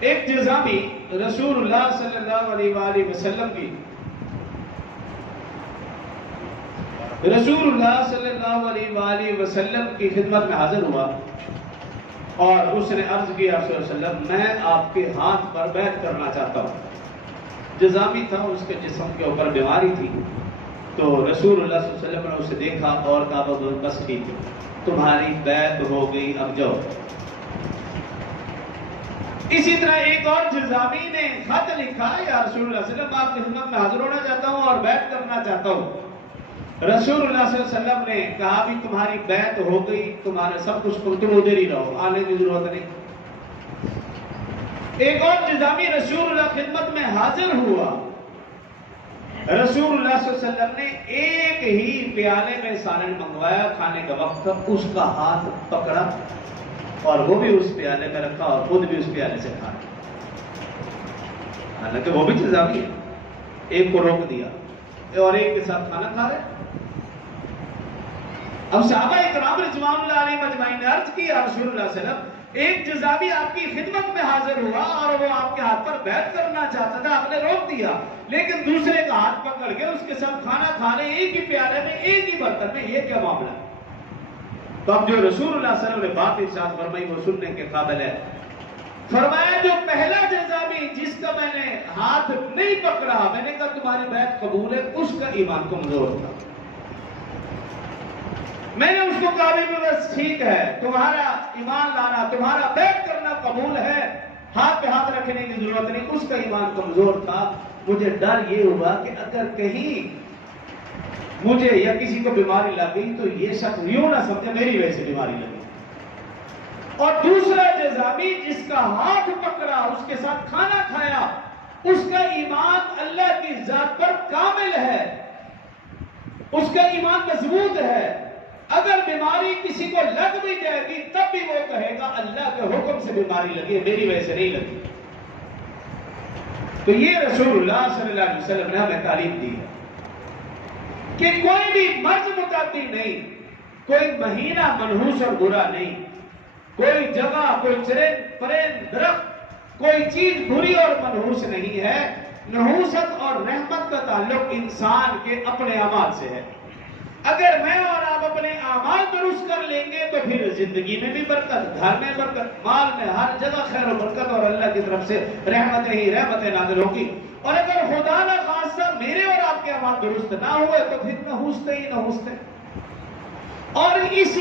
ایک جزامی رسول اللہ صلی اللہ علیہ وآلہ وسلم کی خدمت میں حاضر ہوا اور اس نے عرض کیا صلی اللہ علیہ وسلم میں آپ کے ہاتھ پر بیعت کرنا چاہتا ہوں۔ جزامی تھا، اس کے جسم کے اوپر بیماری تھی، تو رسول اللہ صلی اللہ علیہ وسلم نے اسے دیکھا اور کہا بس ٹھیک ہے، تمہاری بیعت ہو گئی، اب جاؤ۔ اسی طرح ایک اور جزامی نے خط لکھا، یا رسول اللہ صلی اللہ علیہ وسلم آپ کی خدمت میں حاضر ہونا چاہتا ہوں اور بیعت کرنا چاہتا ہوں۔ رسول اللہ صلی اللہ علیہ وسلم نے کہا بھی تمہاری بیعت ہو گئی، تمہارے سب کچھ تم ادھر ہی رہو، آنے کی ضرورت نہیں۔ ایک اور جزامی رسول اللہ خدمت میں حاضر ہوا، رسول اللہ صلی اللہ علیہ وسلم نے ایک ہی پیالے میں سالن منگوایا، کھانے کا وقت تھا، اس کا ہاتھ پکڑا اور وہ بھی اس پیالے میں رکھا اور خود بھی اس پیالے سے کھانا، حالانکہ وہ بھی جزامی ہے، ایک کو روک دیا اور ایک کے ساتھ کھانا کھا رہے۔ اب صحابہ اکرام رضوان اللہ علیہم اجمعین نے عرض کیا رسول اللہ صلی اللہ علیہ وسلم ایک جزامی آپ کی خدمت میں حاضر ہوا اور وہ آپ کے ہاتھ پر بیعت کرنا چاہتا تھا، آپ نے روک دیا، لیکن دوسرے کا ہاتھ پکڑ کے اس کے ساتھ کھانا کھا رہے، ایک ہی پیالے میں، ایک ہی برتن میں، یہ کیا معاملہ ہے؟ تو اب جو رسول اللہ صلی اللہ علیہ وسلم نے بات ارشاد فرمائی وہ سننے کے قابل ہے۔ فرمایا جو پہلا جزامی جس کا میں نے ہاتھ نہیں پکڑا، میں نے کہا تمہاری بیعت قبول ہے، اس کا ایمان کمزور تھا۔ میں نے اس کو کہا بھی بس ٹھیک ہے، تمہارا ایمان لانا، تمہارا بیعت کرنا قبول ہے، ہاتھ پہ ہاتھ رکھنے کی ضرورت نہیں، اس کا ایمان کمزور تھا۔ مجھے ڈر یہ ہوا کہ اگر کہیں مجھے یا کسی کو بیماری لگ گئی تو یہ شخص یوں نہ سمجھے میری وجہ سے بیماری لگی۔ اور دوسرا جزامی جس کا ہاتھ پکڑا، اس کے ساتھ کھانا کھایا، اس کا ایمان اللہ کی ذات پر کامل ہے، اس کا ایمان مضبوط ہے۔ اگر بیماری کسی کو لگ بھی جائے گی تب بھی وہ کہے گا اللہ کے حکم سے بیماری لگی ہے، میری وجہ سے نہیں لگی۔ تو یہ رسول اللہ صلی اللہ علیہ وسلم نے ہمیں تعلیم دی ہے کہ کوئی بھی مرض متعدی نہیں، کوئی مہینہ منحوس اور برا نہیں، کوئی جگہ، کوئی چرند پرند درخت، کوئی چیز بری اور منحوس نہیں ہے۔ نحوست اور رحمت کا تعلق انسان کے اپنے اعمال سے ہے۔ اگر میں اور آپ اپنے اعمال درست کر لیں گے تو پھر زندگی میں بھی برکت، گھر میں برکت، مال میں، ہر جگہ خیر و برکت اور اللہ کی طرف سے رحمتیں ہی رحمتیں نازل ہوگی۔ اور اگر خدا نہ خواستہ میرے اور آپ کے اعمال درست نہ ہوئے تو پھر نحوستے ہی نحوستے۔ اور اس